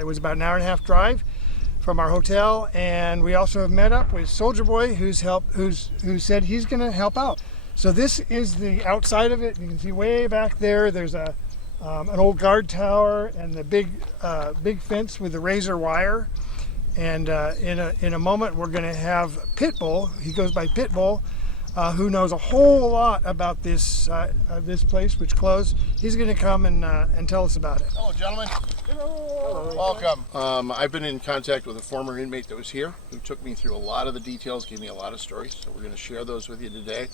it was about an hour and a half drive from our hotel, and we also have met up with Soldier Boy, who said he's going to help out. So this is the outside of it. You can see way back there. There's an old guard tower and the big fence with the razor wire. And in a moment, we're going to have Pitbull. He goes by Pitbull, who knows a whole lot about this place, which closed. He's going to come and tell us about it. Hello, gentlemen. Hello. Welcome. I've been in contact with a former inmate that was here, who took me through a lot of the details, gave me a lot of stories. So we're going to share those with you today.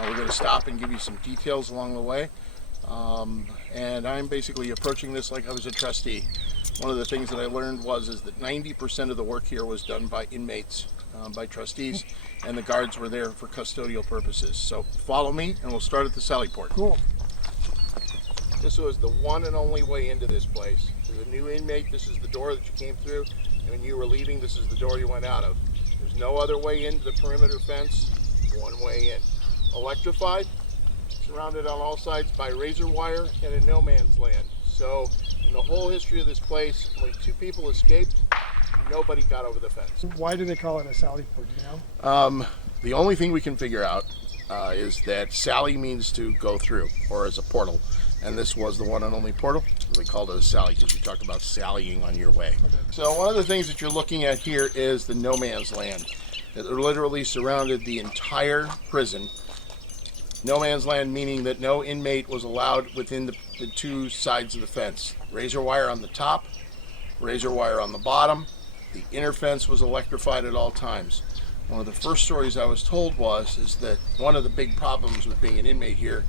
We're going to stop and give you some details along the way. And I'm basically approaching this like I was a trustee. One of the things that I learned is that 90% of the work here was done by inmates, by trustees, and the guards were there for custodial purposes. So follow me, and we'll start at the sally port. Cool. This was the one and only way into this place. As a new inmate, this is the door that you came through, and when you were leaving, this is the door you went out of. There's no other way into the perimeter fence, one way in. Electrified, surrounded on all sides by razor wire, and in no man's land. So in the whole history of this place, only 2 people escaped. Nobody got over the fence. Why do they call it a sally port, do you know? The only thing we can figure out is that sally means to go through, or as a portal. And this was the one and only portal. So they called it a sally because we talked about sallying on your way. Okay. So one of the things that you're looking at here is the no man's land. It literally surrounded the entire prison. No man's land meaning that no inmate was allowed within the 2 sides of the fence. Razor wire on the top, razor wire on the bottom. The inner fence was electrified at all times. One of the first stories I was told is that one of the big problems with being an inmate here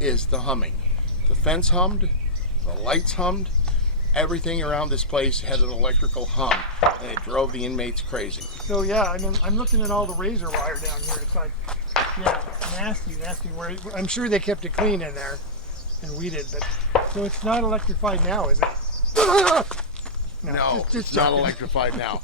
is the humming. The fence hummed, the lights hummed, everything around this place had an electrical hum, and it drove the inmates crazy. So yeah, I mean, I'm looking at all the razor wire down here. It's like, yeah, nasty. I'm sure they kept it clean in there, and we did, but so it's not electrified now, is it? No, it's not electrified now.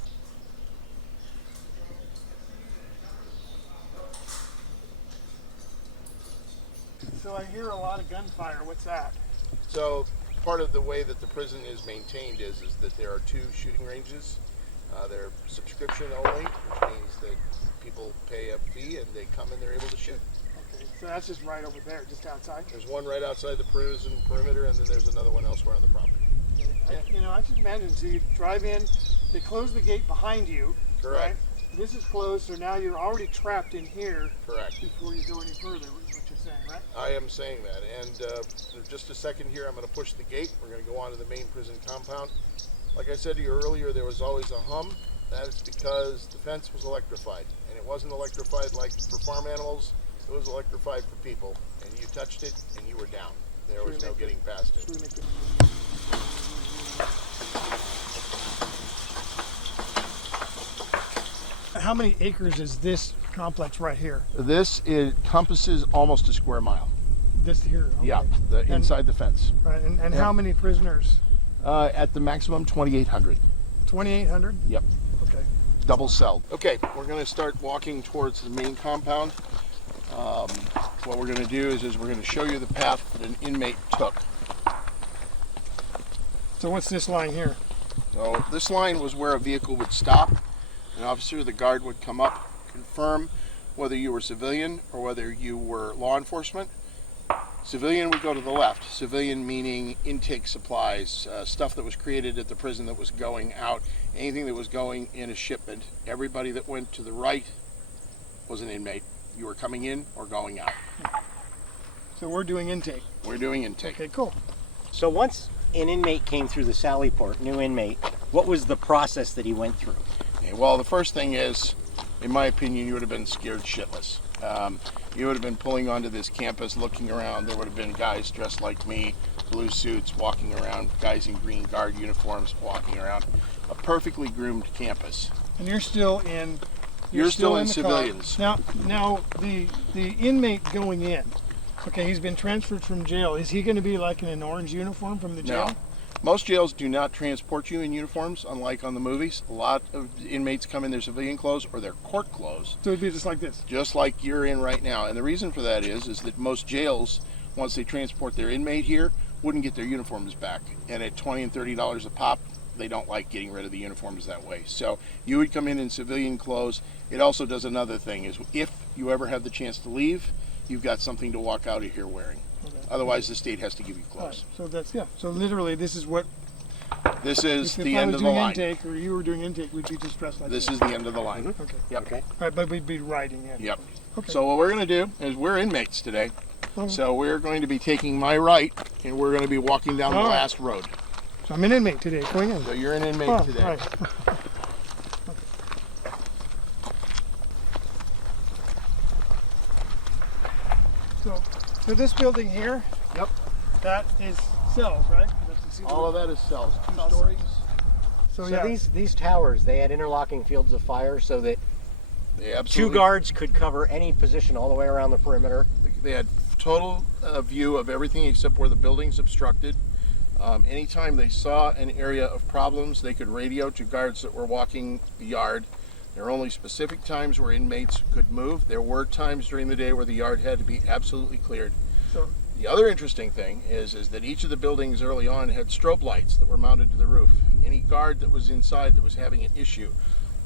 So I hear a lot of gunfire. What's that? So part of the way that the prison is maintained is that there are 2 shooting ranges. They're subscription only, which means that people pay a fee and they come and they're able to shoot. Okay, so that's just right over there, just outside? There's one right outside the prison perimeter, and then there's another one elsewhere on the property. Okay. I just imagine, so you drive in, they close the gate behind you. Correct. Right? This is closed, so now you're already trapped in here. Correct. Before you go any further, what you're saying, right? I am saying that, and in just a second here, I'm going to push the gate. We're going to go on to the main prison compound. Like I said to you earlier, there was always a hum. That is because the fence was electrified, and it wasn't electrified like for farm animals. It was electrified for people, and you touched it, and you were down. There was no getting past it. How many acres is this complex right here? This encompasses almost a square mile. This here? Okay. Yeah, inside the fence. Right, and how many prisoners? At the maximum, 2,800. 2,800? Yep. Okay. Double celled. Okay, we're going to start walking towards the main compound. What we're going to do is we're going to show you the path that an inmate took. So what's this line here? So this line was where a vehicle would stop. An officer of the guard would come up, confirm whether you were civilian or whether you were law enforcement. Civilian would go to the left. Civilian meaning intake supplies, stuff that was created at the prison that was going out, anything that was going in a shipment. Everybody that went to the right was an inmate. You were coming in or going out. So we're doing intake. We're doing intake. Okay, cool. So once an inmate came through the sally port, new inmate, what was the process that he went through? Okay, well, the first thing is, in my opinion, you would have been scared shitless. You would have been pulling onto this campus, looking around. There would have been guys dressed like me, blue suits, walking around, guys in green guard uniforms walking around. A perfectly groomed campus. And you're still in... You're still in the civilians. Car. Now the inmate going in, okay, he's been transferred from jail. Is he going to be like in an orange uniform from the jail? No. Most jails do not transport you in uniforms, unlike on the movies. A lot of inmates come in their civilian clothes or their court clothes. So it'd be just like this? Just like you're in right now. And the reason for that is that most jails, once they transport their inmate here, wouldn't get their uniforms back. And at $20 and $30 a pop, they don't like getting rid of the uniforms that way. So you would come in civilian clothes. It also does another thing, is if you ever have the chance to leave, you've got something to walk out of here wearing. Okay. Otherwise, the state has to give you All right, clothes. so that's, yeah. So literally, this is what. This is If the I end was of the doing line. intake, or you were doing intake, we'd be just dressed like This this. is the end of the line. Okay. Yep. Okay. All right, but we'd be riding in. Yep. Okay. So what we're going to do is we're inmates today. Oh. So we're going to be taking my right, and we're going to be walking down the All right. last road. So I'm an inmate today, going in. So you're an inmate Oh, today. right. So this building here, Yep. that is cells, right? That's the All of that is cells. Two All stories. So, So yeah, these towers, they had interlocking fields of fire so that They two absolutely. guards could cover any position all the way around the perimeter. They had total view of everything except where the building's obstructed. Anytime they saw an area of problems, they could radio to guards that were walking the yard. There were only specific times where inmates could move. There were times during the day where the yard had to be absolutely cleared. so The other interesting thing is that each of the buildings early on had strobe lights that were mounted to the roof. Any guard that was inside that was having an issue,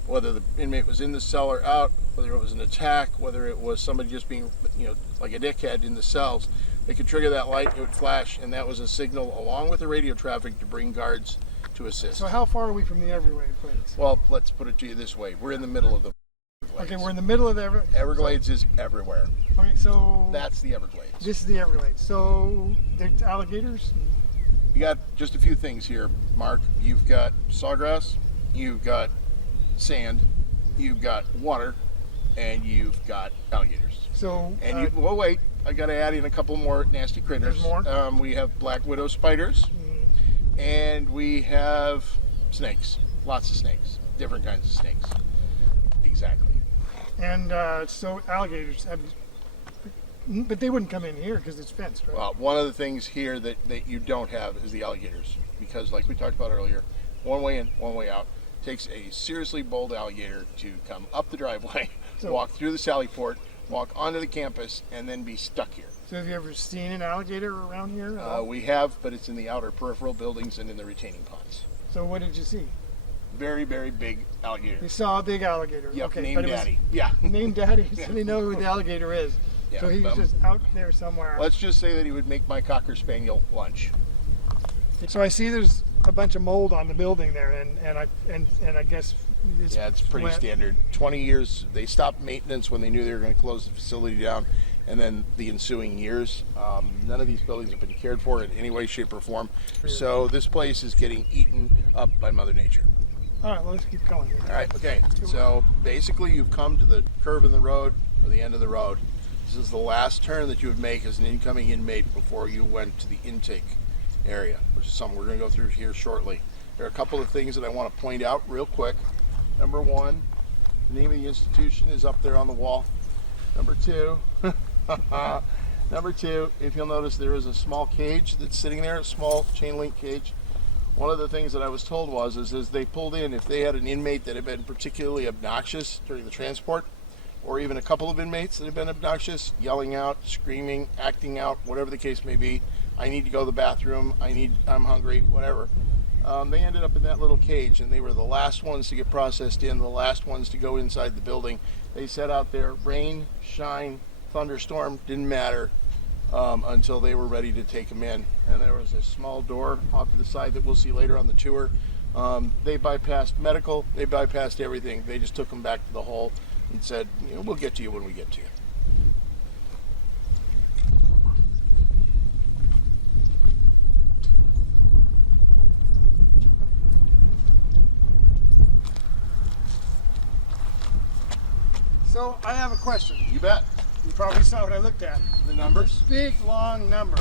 whether the inmate was in the cell or out, whether it was an attack, whether it was somebody just being, like a dickhead in the cells, they could trigger that light, it would flash, and that was a signal along with the radio traffic to bring guards to assist. So how far are we from the Everglades place? Well, let's put it to you this way. We're in the middle of the Everglades. Okay, we're in the middle of the Everglades is everywhere. Okay, so That's the Everglades. this is the Everglades. So there's alligators. You got just a few things here, Mark. You've got sawgrass, you've got sand, you've got water, and you've got alligators. So And well, wait, I got to add in a couple more nasty critters. There's more? We have black widow spiders, and we have snakes. Lots of snakes, different kinds of snakes. Exactly. and so alligators. But they wouldn't come in here because it's fenced, right? Well, one of the things here that you don't have is the alligators, because like we talked about earlier, one way in, one way out. Takes a seriously bold alligator to come up the driveway, So- walk through the sally port, walk onto the campus, and then be stuck here. So have you ever seen an alligator around here? We have, but it's in the outer peripheral buildings and in the retaining ponds. So what did you see? Very, very big alligator. You saw a big alligator. Yep, okay, named but it was Daddy. Yeah. named Daddy, so they know who the alligator is. Yeah, So he was just out there somewhere. Let's just say that he would make my Cocker Spaniel lunch. So I see there's a bunch of mold on the building there, and I guess Yeah, it's pretty wet. standard. 20 years. They stopped maintenance when they knew they were going to close the facility down, and then the ensuing years, none of these buildings have been cared for in any way, shape, or form. So this place is getting eaten up by Mother Nature. All right, well, let's keep going. All right, okay. So basically, you've come to the curve in the road, or the end of the road. This is the last turn that you would make as an incoming inmate before you went to the intake area, which is something we're going to go through here shortly. There are a couple of things that I want to point out real quick. Number one, the name of the institution is up there on the wall. Number two, if you'll notice, there is a small cage that's sitting there, a small chain link cage. One of the things that I was told was, as they pulled in, if they had an inmate that had been particularly obnoxious during the transport, or even a couple of inmates that have been obnoxious, yelling out, screaming, acting out, whatever the case may be, I need to go to the bathroom, I'm hungry, whatever. They ended up in that little cage, and they were the last ones to get processed in, the last ones to go inside the building. They sat out there, rain, shine, thunderstorm, didn't matter, until they were ready to take them in. And there was a small door off to the side that we'll see later on the tour. They bypassed medical, they bypassed everything. They just took them back to the hole and said, we'll get to you when we get to you. So I have a question. You bet. You probably saw what I looked at. The numbers? Big, long number.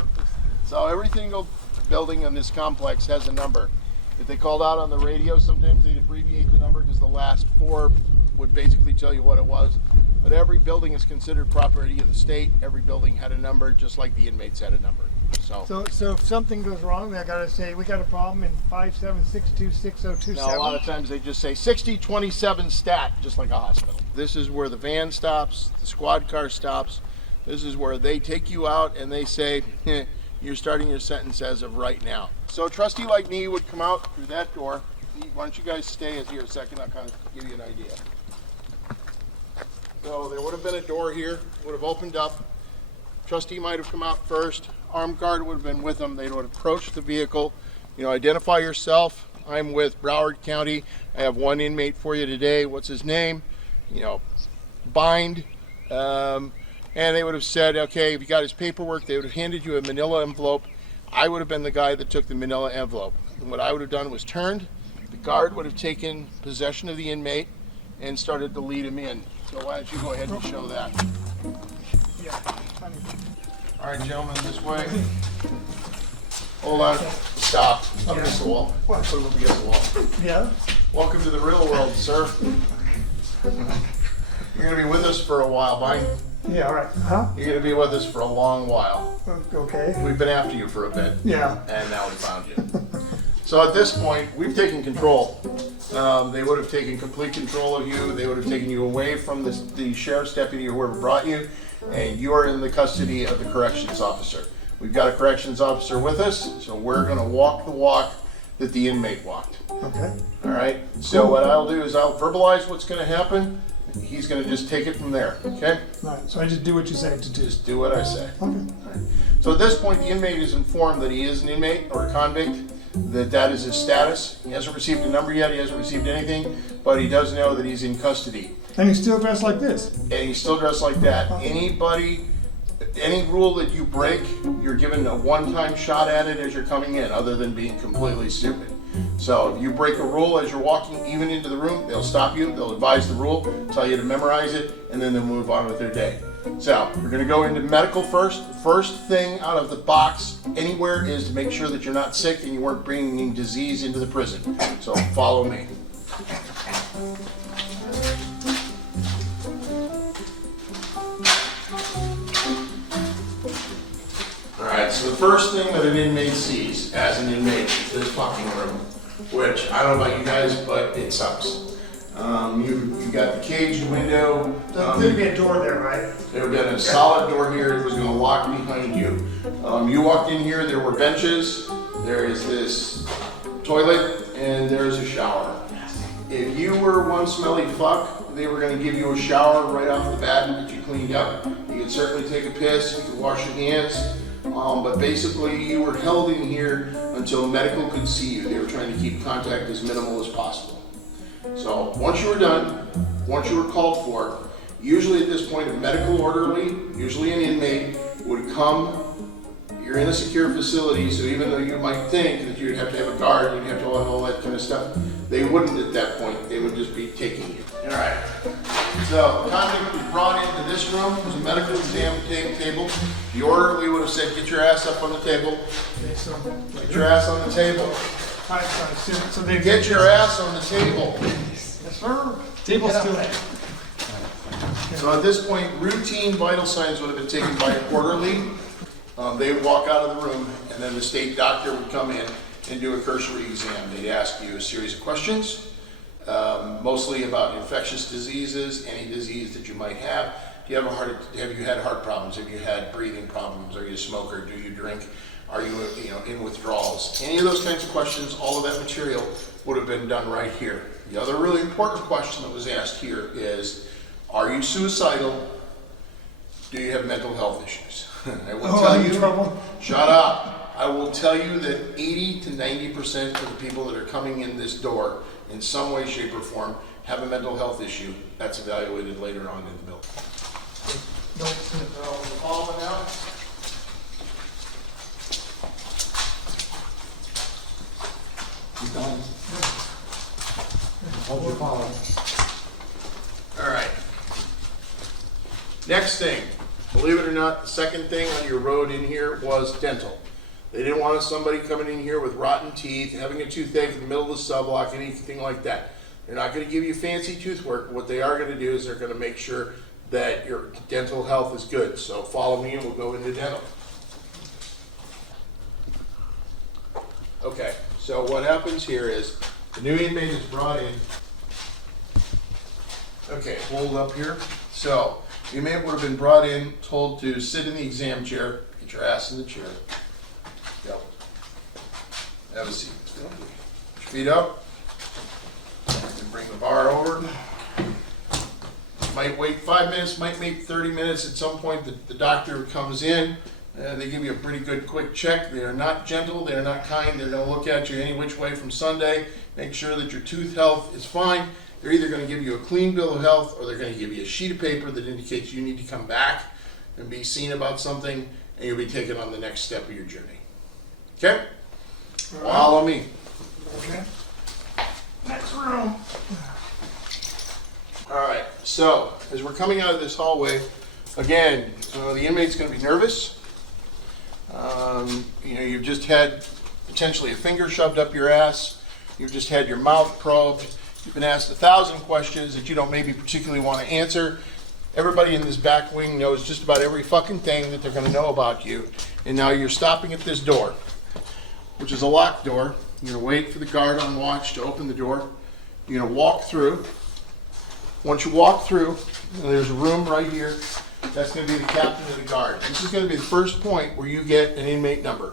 So every single building in this complex has a number. If they called out on the radio, sometimes they'd abbreviate the number because the last four would basically tell you what it was. But every building is considered property of the state. Every building had a number, just like the inmates had a number. So if something goes wrong, they got to say, we got a problem in 57626027. now a lot of times they just say 6027 stat, just like a hospital. This is where the van stops, the squad car stops. This is where they take you out and they say, you're starting your sentence as of right now. So a trustee like me would come out through that door, why don't you guys stay here a second? I'll kind of give you an idea. So there would have been a door here, would have opened up. Trustee might have come out first. Armed guard would have been with them. They would have approached the vehicle. Identify yourself. I'm with Broward County. I have one inmate for you today. What's his name? Bind. And they would have said, okay, if you got his paperwork, they would have handed you a manila envelope. I would have been the guy that took the manila envelope. And what I would have done was turned. The guard would have taken possession of the inmate and started to lead him in. So why don't you go ahead and show that? Yeah. All right, gentlemen, this way. Hold on. Stop. Up against the wall. Put him up against the wall. Yeah. Welcome to the real world, sir. You're going to be with us for a while, Mike. Yeah, all right. Huh? You're going to be with us for a long while. Okay. We've been after you for a bit. Yeah. And now we found you. So at this point, we've taken control. They would have taken complete control of you. They would have taken you away from the sheriff's deputy or whoever brought you, and you are in the custody of the corrections officer. We've got a corrections officer with us, so we're going to walk the walk that the inmate walked. Okay. All right? So what I'll do is I'll verbalize what's going to happen. He's going to just take it from there, okay? All right. So I just do what you say to do. Just do what I say. Okay. All right. So at this point, the inmate is informed that he is an inmate or a convict, that is his status. He hasn't received a number yet, he hasn't received anything, but he does know that he's in custody. And he's still dressed like this. And he's still dressed like that. Any rule that you break, you're given a one-time shot at it as you're coming in, other than being completely stupid. So if you break a rule as you're walking even into the room, they'll stop you, they'll advise the rule, tell you to memorize it, and then they'll move on with their day. So we're going to go into medical first. The first thing out of the box anywhere is to make sure that you're not sick and you weren't bringing disease into the prison. So follow me. Alright, so the first thing that an inmate sees as an inmate is this fucking room, which I don't know about you guys, but it sucks. You got the caged window. There's going to be a door there, right? There would have been a solid door here. It was going to lock behind you. You walked in here, there were benches, there is this toilet, and there's a shower. If you were one smelly fuck, they were going to give you a shower right off the bat and get you cleaned up. You could certainly take a piss, you could wash your hands, but basically you were held in here until medical could see you. They were trying to keep contact as minimal as possible. So once you were done, once you were called for, usually at this point a medical orderly, usually an inmate, would come. You're in a secure facility, so even though you might think that you'd have to have a guard, you'd have to have all that kind of stuff, they wouldn't at that point. They would just be taking you. All right. So the convict was brought into this room. It was a medical exam table. The orderly would have said, get your ass up on the table. Okay, so Get your ass on the table. all right, so they Get your ass on the table. Yes, sir. Table's still there. So at this point, routine vital signs would have been taken by an orderly. They would walk out of the room, and then the state doctor would come in and do a cursory exam. They'd ask you a series of questions, mostly about infectious diseases, any disease that you might have. Do you have you had heart problems? Have you had breathing problems? Are you a smoker? Do you drink? Are you in withdrawals? Any of those kinds of questions, all of that material would have been done right here. The other really important question that was asked here is, are you suicidal? Do you have mental health issues? I will tell you, trouble. shut up. I will tell you that 80 to 90% of the people that are coming in this door in some way, shape, or form have a mental health issue. That's evaluated later on in the bill. Follow it now. Hold your follow. All right. Next thing, believe it or not, the second thing on your road in here was dental. They didn't want somebody coming in here with rotten teeth, having a toothache in the middle of the subblock, anything like that. They're not going to give you fancy tooth work. What they are going to do is they're going to make sure that your dental health is good. So follow me and we'll go into dental. Okay, so what happens here is the new inmate is brought in. Okay, hold up here. So the inmate would have been brought in, told to sit in the exam chair, get your ass in the chair. Yep. Have a seat. Put your feet up. bar over. Might wait 5 minutes, might wait 30 minutes. At some point, the doctor comes in. They give you a pretty good quick check. They are not gentle. They are not kind. They're going to look at you any which way from Sunday, make sure that your tooth health is fine. They're either going to give you a clean bill of health or they're going to give you a sheet of paper that indicates you need to come back and be seen about something, and you'll be taken on the next step of your journey. Okay? Follow me. Okay. Next room. All right, so as we're coming out of this hallway, again, the inmate's going to be nervous. You've just had potentially a finger shoved up your ass. You've just had your mouth probed. You've been asked 1,000 questions that you don't maybe particularly want to answer. Everybody in this back wing knows just about every fucking thing that they're going to know about you. And now you're stopping at this door, which is a locked door. You're going to wait for the guard on watch to open the door. You're going to walk through. Once you walk through, there's a room right here. That's going to be the captain of the guard. This is going to be the first point where you get an inmate number.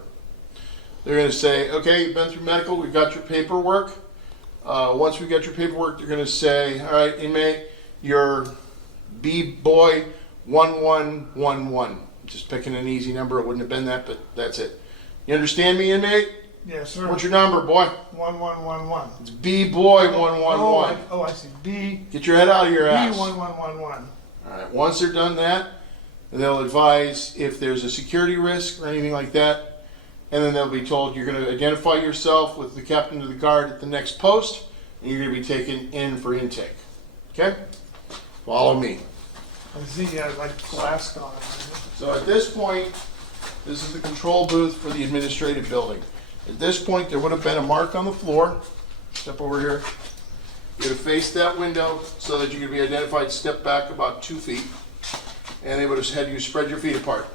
They're going to say, okay, you've been through medical, we've got your paperwork. Once we get your paperwork, they're going to say, all right, inmate, you're B-boy 1111. Just picking an easy number. It wouldn't have been that, but that's it. You understand me, inmate? Yes, sir. What's your number, boy? 1111. It's B-boy 111. Oh, I see. B. Get your head out of your ass. B1111. All right. Once they're done that, they'll advise if there's a security risk or anything like that, and then they'll be told you're going to identify yourself with the captain of the guard at the next post, and you're going to be taken in for intake. Okay? Follow me. I see you have like glass on it. So at this point, this is the control booth for the administrative building. At this point, there would have been a mark on the floor. Step over here. You're going to face that window so that you can be identified. Step back about 2 feet. And they would have had you spread your feet apart.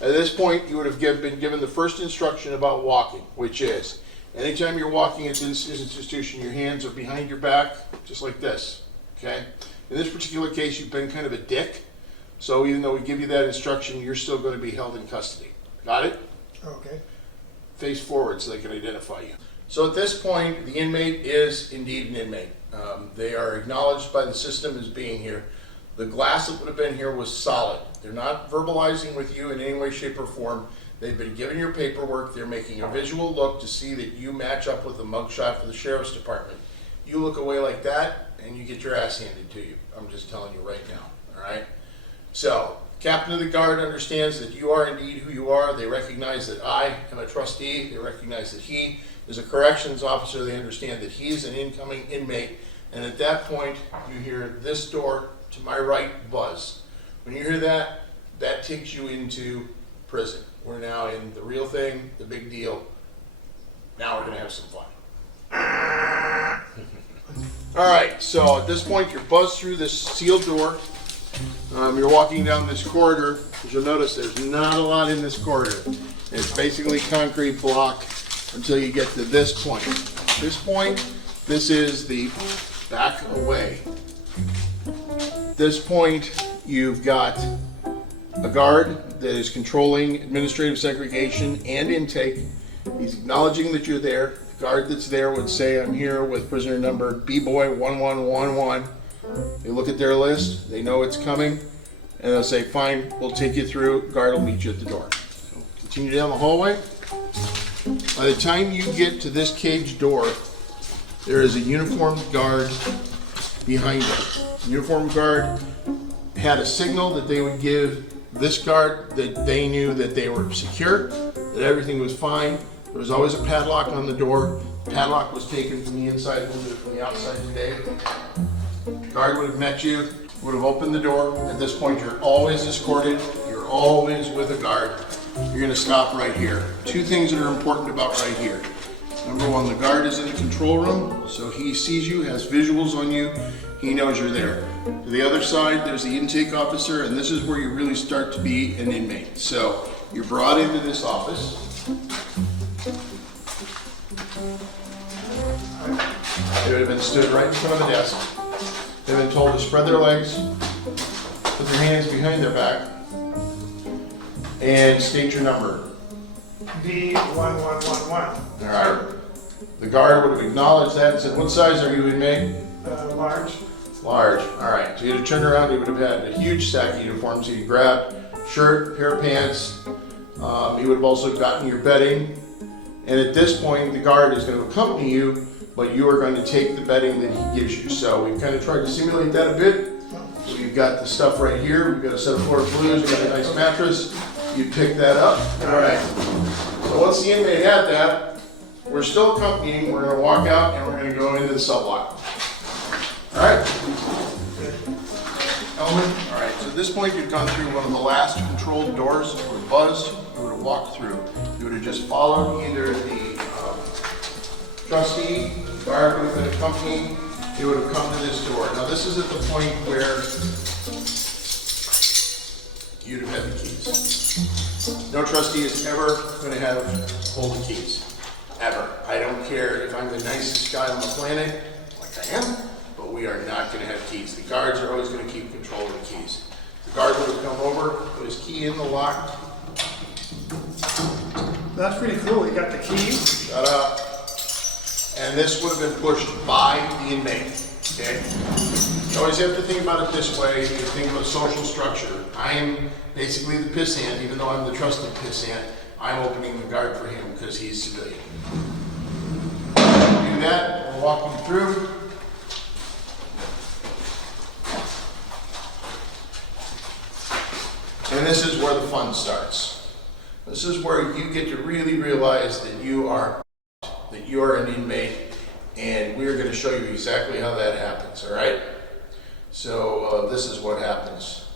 At this point, you would have been given the first instruction about walking, which is, anytime you're walking at this institution, your hands are behind your back, just like this. Okay? In this particular case, you've been kind of a dick. So even though we give you that instruction, you're still going to be held in custody. Got it? Okay. Face forward so they can identify you. So at this point, the inmate is indeed an inmate. They are acknowledged by the system as being here. The glass that would have been here was solid. They're not verbalizing with you in any way, shape, or form. They've been given your paperwork. They're making a visual look to see that you match up with the mugshot for the sheriff's department. You look away like that, and you get your ass handed to you. I'm just telling you right now, all right? So, captain of the guard understands that you are indeed who you are. They recognize that I am a trustee. They recognize that he is a corrections officer. They understand that he is an incoming inmate. And at that point, you hear this door to my right buzz. When you hear that, that takes you into prison. We're now in the real thing, the big deal. Now we're going to have some fun. All right, so at this point, you're buzzed through this sealed door. You're walking down this corridor. As you'll notice, there's not a lot in this corridor. It's basically concrete block until you get to this point. This point, this is the back away. This point, you've got a guard that is controlling administrative segregation and intake. He's acknowledging that you're there. The guard that's there would say, I'm here with prisoner number B-boy 1111. They look at their list, they know it's coming, and they'll say, fine, we'll take you through. Guard will meet you at the door. So continue down the hallway. By the time you get to this cage door, there is a uniformed guard behind it. The uniformed guard had a signal that they would give this guard that they knew that they were secure, that everything was fine. There was always a padlock on the door. The padlock was taken from the inside, moved it from the outside today. The guard would have met you, would have opened the door. At this point, you're always escorted. You're always with a guard. You're going to stop right here. Two things that are important about right here. Number one, the guard is in the control room, so he sees you, has visuals on you. He knows you're there. To the other side, there's the intake officer, and this is where you really start to be an inmate. So you're brought into this office. They would have been stood right in front of the desk. They've been told to spread their legs, put their hands behind their back, and state your number. B1111. All right. The guard would have acknowledged that and said, "What size are you, inmate?" Large. Large. All right. So you'd have turned around, you would have had a huge stack of uniforms. So you grabbed shirt, pair of pants. You would have also gotten your bedding. And at this point, the guard is going to accompany you, but you are going to take the bedding that he gives you. So we've kind of tried to simulate that a bit. We've got the stuff right here. We've got a set of floor blues. We've got a nice mattress. You pick that up. All right. So once the inmate had that, we're still accompanying. We're going to walk out and we're going to go into the cell block. All right. Elman. All right. So at this point, you've gone through one of the last controlled doors. You would have buzzed. You would have walked through. You would have just followed either the trustee, the guard would have been accompanying. They would have come to this door. Now this is at the point where you'd have had the keys. No trustee is ever going to have hold the keys. Ever. I don't care if I'm the nicest guy on the planet, like I am, but we are not going to have keys. The guards are always going to keep control of the keys. The guard would have come over, put his key in the lock. That's pretty cool. You got the key. Shut up. And this would have been pushed by the inmate, okay? You always have to think about it this way. You think about social structure. I am basically the pissant, even though I'm the trusted pissant. I'm opening the guard for him because he's civilian. Do that, we'll walk you through. And this is where the fun starts. This is where you get to really realize that you are an inmate, and we're going to show you exactly how that happens, all right? So this is what happens.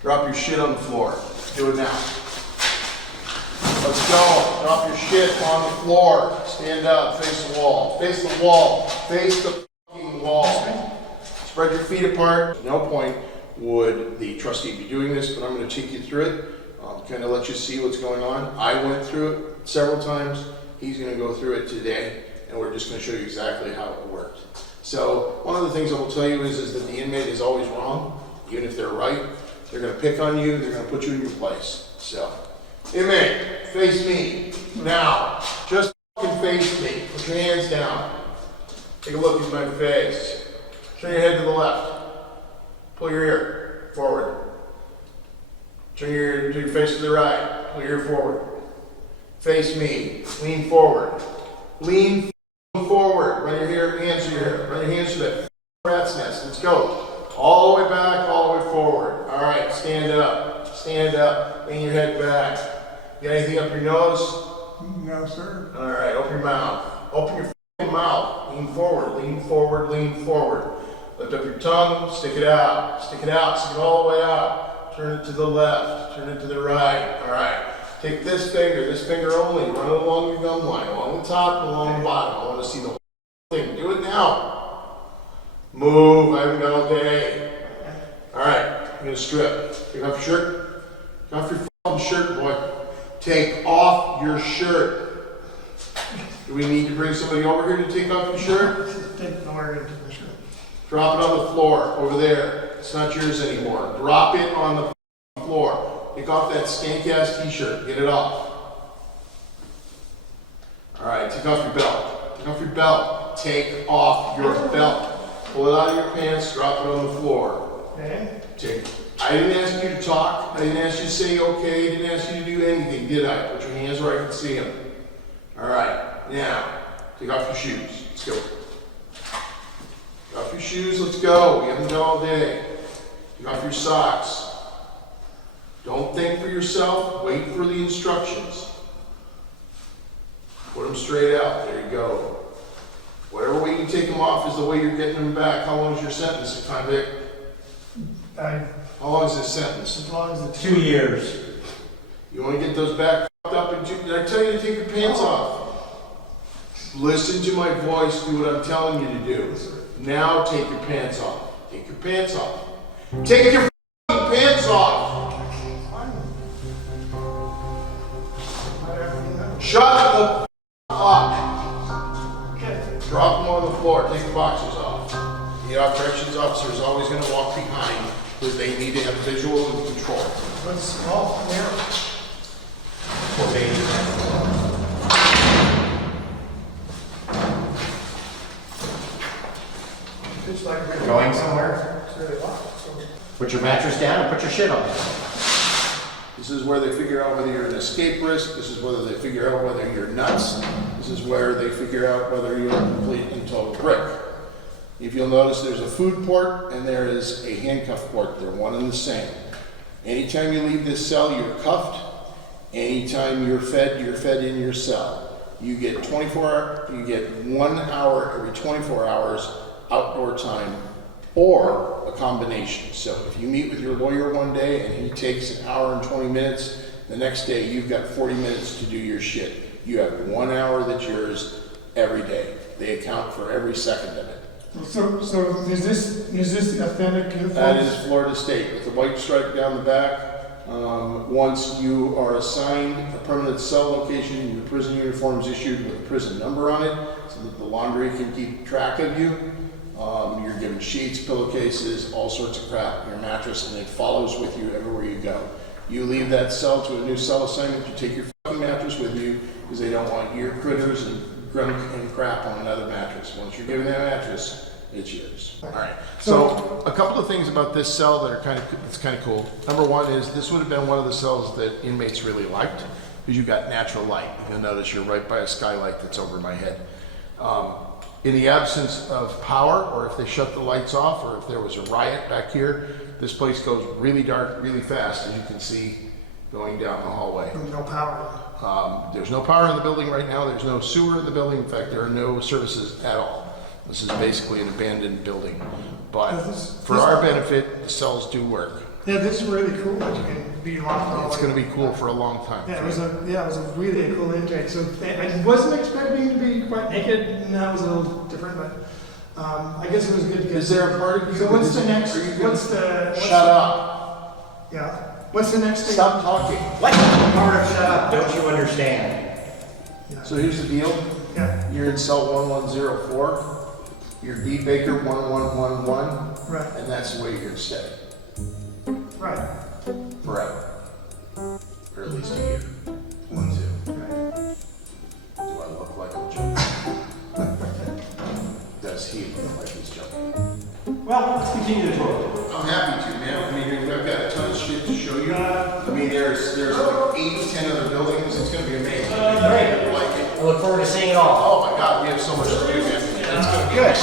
Drop your shit on the floor. Do it now. Let's go. Drop your shit on the floor. Stand up. Face the wall. Face the wall. Face the fucking wall. Spread your feet apart. At no point would the trustee be doing this, but I'm going to take you through it. Kind of let you see what's going on. I went through it several times. He's going to go through it today, and we're just going to show you exactly how it worked. So one of the things I will tell you is that the inmate is always wrong. Even if they're right, they're going to pick on you. They're going to put you in your place. So, inmate, face me. Now, just fucking face me. Put your hands down. Take a look at my face. Turn your head to the left. Pull your ear forward. Turn your face to the right. Pull your ear forward. Face me. Lean forward. Lean forward. Run your hands to your hair. Run your hands to that rat's nest. Let's go. All the way back, all the way forward. All right, stand up. Stand up. Lean your head back. Got anything up your nose? No, sir. All right, open your mouth. Open your mouth. Lean forward. Lean forward. Lean forward. Lift up your tongue. Stick it out. Stick it out. Stick it all the way out. Turn it to the left. Turn it to the right. All right. Take this finger only. Run it along your gum line, along the top and along the bottom. I want to see the whole thing. Do it now. Move. I haven't done all day. All right. I'm going to strip. Take off your shirt. Take off your fucking shirt, boy. Take off your shirt. Do we need to bring somebody over here to take off your shirt? Take the shirt. Drop it on the floor over there. It's not yours anymore. Drop it on the floor. Take off that skank ass t-shirt. Get it off. All right, take off your belt. Take off your belt. Take off your belt. Pull it out of your pants. Drop it on the floor. Okay. I didn't ask you to talk. I didn't ask you to say okay. I didn't ask you to do anything, did I? Put your hands where I can see them. All right, now take off your shoes. Let's go. Take off your shoes. Let's go. We haven't done all day. Take off your socks. Don't think for yourself. Wait for the instructions. Put them straight out. There you go. Whatever way you take them off is the way you're getting them back. How long is your sentence, convict? How long is this sentence? As long as it's 2 years. You want to get those back up? Did I tell you to take your pants off? Listen to my voice. Do what I'm telling you to do. Now take your pants off. Take your pants off. Take your pants off. Shut the up. Drop them on the floor. Take the boxers off. The corrections officer is always going to walk behind because they need to have visual and control. What's all there? It's like really Going locked. somewhere? It's really locked. So Put your mattress down and put your shit on. This is where they figure out whether you're an escape risk. This is whether they figure out whether you're nuts. This is where they figure out whether you're a complete and total brick. If you'll notice, there's a food port and there is a handcuff port. They're one and the same. Anytime you leave this cell, you're cuffed. Anytime you're fed in your cell. You get 1 hour every 24 hours outdoor time, or a combination. So if you meet with your lawyer one day and he takes an hour and 20 minutes, the next day you've got 40 minutes to do your shit. You have 1 hour that's yours every day. They account for every second of it. So is this authentic uniform? That is Florida State with the white stripe down the back. Once you are assigned a permanent cell location, your prison uniform is issued with a prison number on it so that the laundry can keep track of you. You're given sheets, pillowcases, all sorts of crap, your mattress, and it follows with you everywhere you go. You leave that cell to a new cell assignment, you take your fucking mattress with you because they don't want your critters and grunk and crap on another mattress. Once you're given that mattress, it's yours. All right. So a couple of things about this cell that are it's kind of cool. Number one is this would have been one of the cells that inmates really liked because you got natural light. You'll notice you're right by a skylight that's over my head. In the absence of power, or if they shut the lights off, or if there was a riot back here, this place goes really dark, really fast, as you can see going down the hallway. No power. There's no power in the building right now. There's no sewer in the building. In fact, there are no services at all. This is basically an abandoned building. But for our benefit, the cells do work. Yeah, this is really cool that you can be locked all It's the going way. to be cool for a long time. Yeah, it was a really cool intake. So I wasn't expecting to be quite naked, and that was a little different, but I guess it was good to get. Is there a part of you So that what's is- the next? are you What's gonna- the? Shut up. Yeah. What's the next thing? Stop talking. What part of shut up don't you understand? So here's the deal. Yeah. You're in cell 1104. You're D. Baker 1111. Right. And that's the way you're going to stay. Right. Forever. Or at least a year. 1, 2. Right. Do I look like I'm joking? Does he look like he's joking? Well, let's continue the tour. I'm happy to, man. I mean, I've got a ton of shit to show you. I mean, there's like 8, 10 other buildings. It's going to be amazing. Great. I like it. I look forward to seeing it all. Oh my God, we have so much to do, man. It's going to be Good.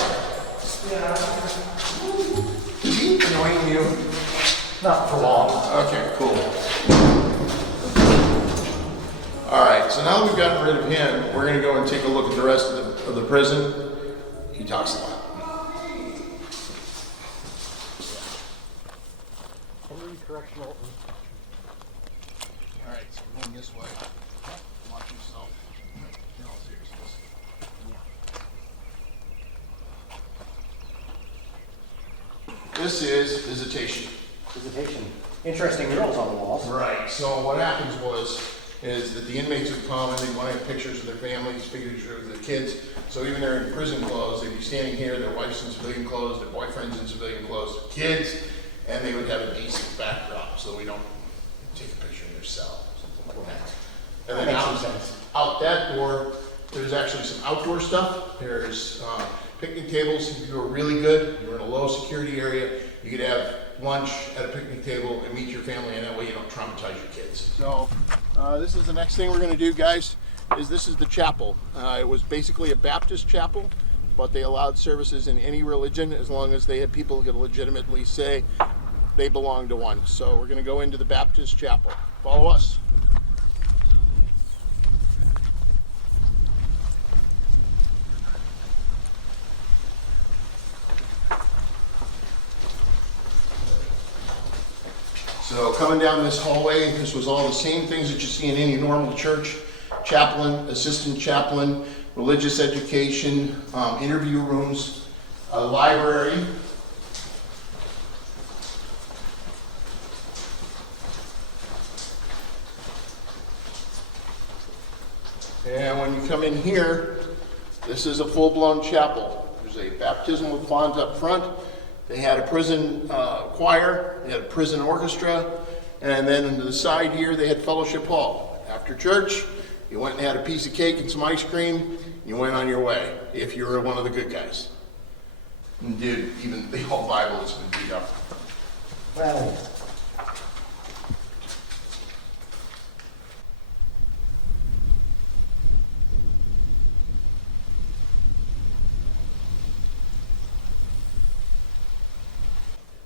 Is he annoying you? Not for long. Okay, cool. All right, so now that we've gotten rid of him, we're going to go and take a look at the rest of the prison. He talks a lot. Hendry Correctional. All right, so we're going this way. Watch yourself. In all seriousness. This is visitation. Visitation. Interesting murals on the walls. Right. So what happens is that the inmates would come and they'd want to have pictures of their families, pictures of their kids. So even they're in prison clothes, they'd be standing here, their wife's in civilian clothes, their boyfriend's in civilian clothes, their kids, and they would have a decent backdrop so we don't take a picture in their cell, something like that. And then That makes some sense. out that door, there's actually some outdoor stuff. There's picnic tables. If you were really good, you're in a low security area, you could have lunch at a picnic table and meet your family, and that way you don't traumatize your kids. So this is the next thing we're going to do, guys, is this is the chapel. It was basically a Baptist chapel, but they allowed services in any religion as long as they had people who could legitimately say they belong to one. So we're going to go into the Baptist chapel. Follow us. So coming down this hallway, this was all the same things that you see in any normal church. Chaplain, assistant chaplain, religious education, interview rooms, a library. And when you come in here, this is a full-blown chapel. There's a baptismal font up front. They had a prison choir, they had a prison orchestra, and then to the side here they had fellowship hall. After church, you went and had a piece of cake and some ice cream, you went on your way, if you were one of the good guys. And dude, even the whole Bible has been beat up. Well,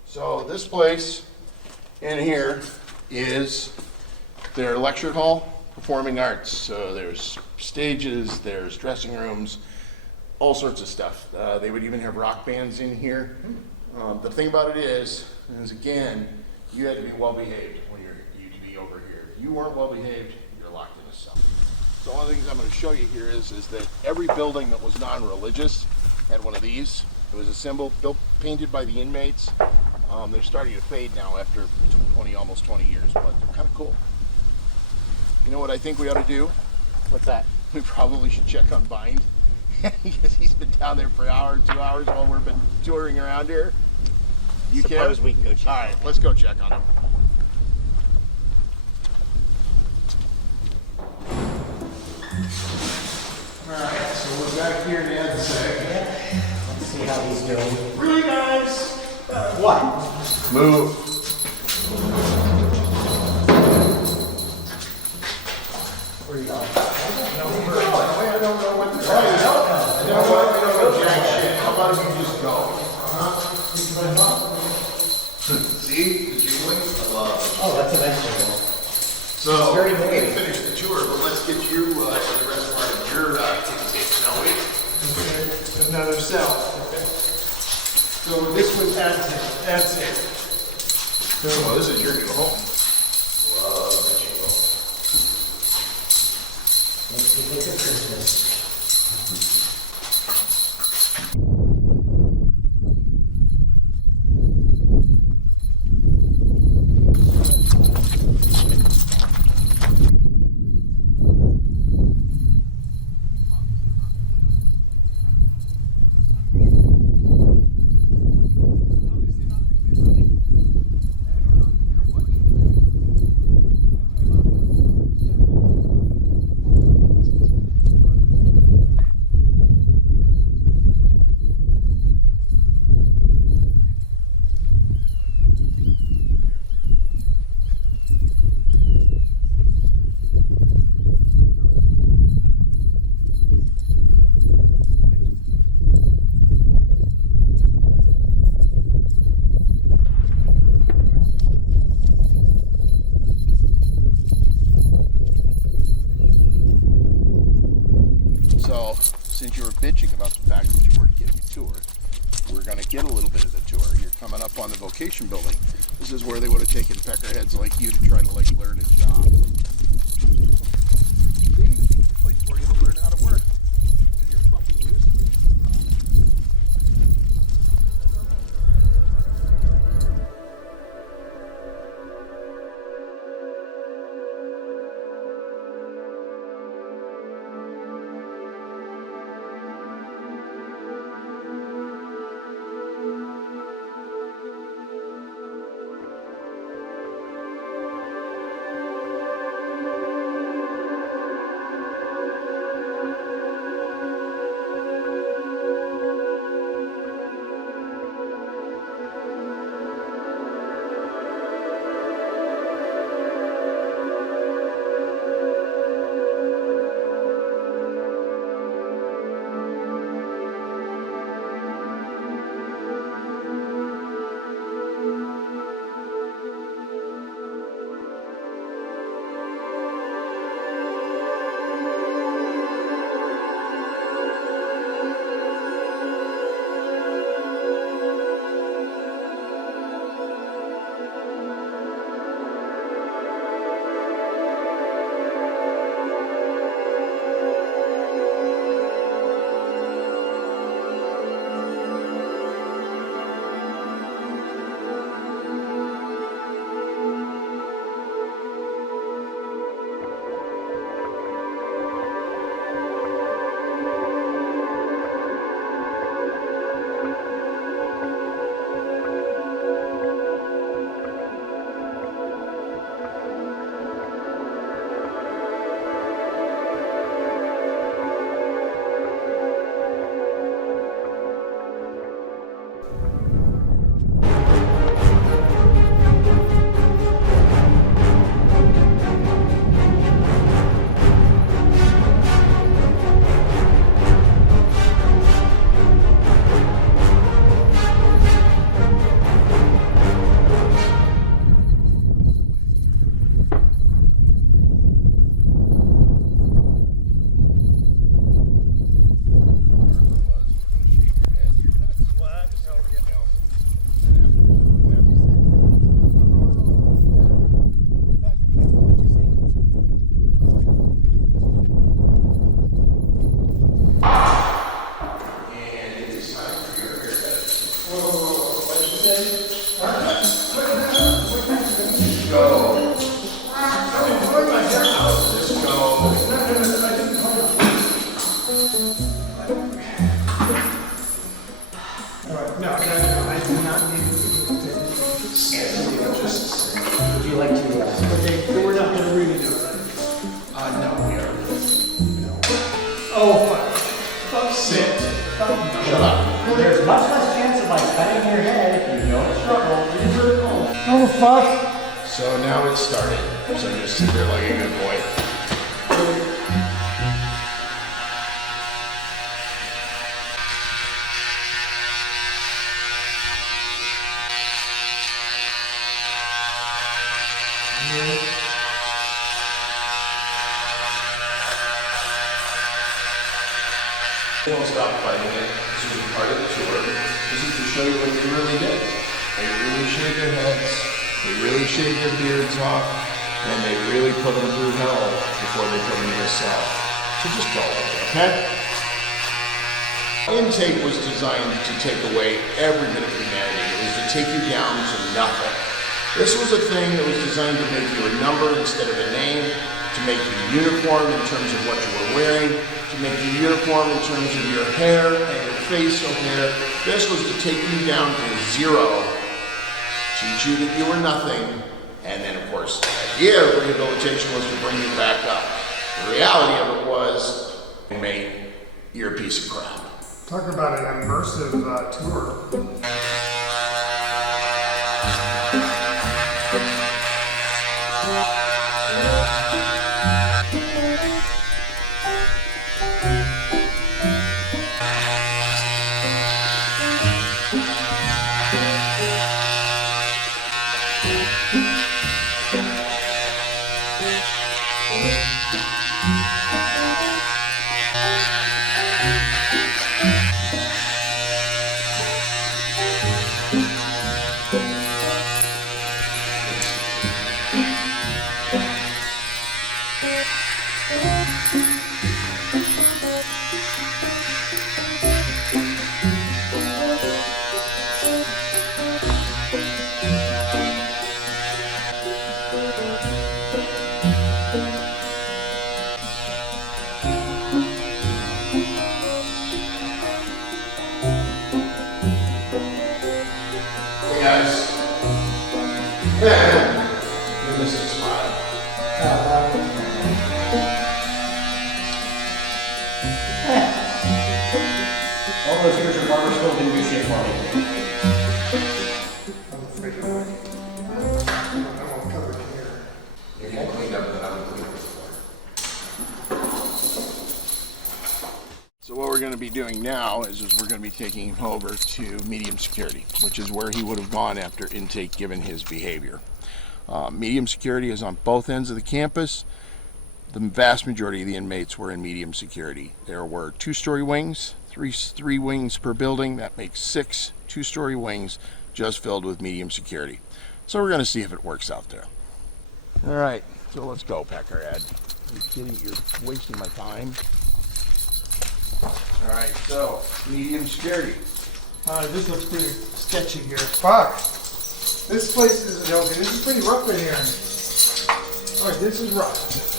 So this place in here is their lecture hall, performing arts. So there's stages, there's dressing rooms, all sorts of stuff. They would even have rock bands in here. The thing about it is again, you had to be well behaved when you could be over here. If you weren't well behaved, you're locked in a cell. So one of the things I'm going to show you here is that every building that was non-religious had one of these. It was a symbol built, painted by the inmates. They're starting to fade now after almost 20 years, but they're kind of cool. You know what I think we ought to do? what's that? We probably should check on Bind. Because he's been down there for an hour, 2 hours while we've been touring around here. You Suppose can? we can go check. All right, let's go check on him. All right, so we're back here in the other side. Let's see how he's doing. Really, guys? What? Move. Where are you going? I don't know what this is. You know what? We don't know jack shit. How about if you just go? See the jingling? I love it. Oh, that's a nice one. So very we moving. can finish the tour, but let's get you to the rest part of your ticket, shall we? Another cell. Okay. So this was that's it. Oh, this is your new home. Love the jingle. Makes me think of Christmas. So, since you were bitching about the fact that you weren't getting a tour, we're going to get a little bit of the tour. You're coming up on the vocation building. This is where they would have taken peckerheads like you to try to learn a job. See? Place for you to learn how to work. And you're fucking used to it. Would you like to? We're not going to really do it. No, we are. Oh, fuck. Sit. Shut up. There's much less chance of like cutting your head if you don't struggle. Oh, fuck. So now it's started. So just sit there like a good boy. They won't stop fighting it. This is part of the tour. This is to show you what they really did. They really shaved their heads, they really shaved their beards off, and they really put them through hell before they put them in a cell. So just go with it, okay? Intake was designed to take away every bit of humanity. It was to take you down to nothing. This was a thing that was designed to make you a number instead of a name, to make you uniform in terms of what you were wearing, to make you uniform in terms of your hair and your facial hair. This was to take you down to zero, teach you that you were nothing, and then of course the idea of rehabilitation was to bring you back up. The reality of it was, mate, you're a piece of crap. Talk about an immersive tour. Guys, you missed a spot. All those years of barber school didn't do shit for me. I'm afraid of it. I won't cover it here. If you had cleaned up, then I would clean up before. So what we're going to be doing now is we're going to be taking him over to medium security, which is where he would have gone after intake given his behavior. Medium security is on both ends of the campus. The vast majority of the inmates were in medium security. There were 2-story wings, three wings per building. That makes 6 2-story wings just filled with medium security. So we're going to see if it works out there. All right, so let's go, Peckerhead. You're wasting my time. All right, so medium security. This looks pretty sketchy here. Fuck. This place is okay. This is pretty rough in here. All right, this is rough.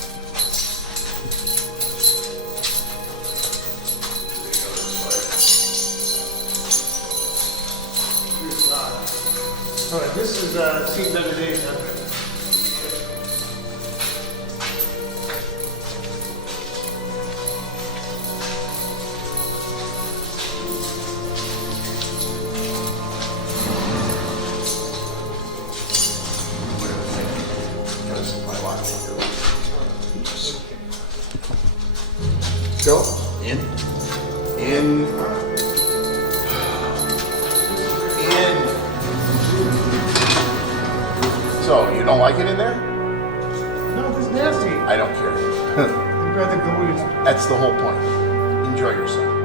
All right, this is seen better days. Go. In. In. So, you don't like it in there? No, this is nasty. I don't care. I'd rather go with. That's the whole point. Enjoy yourself.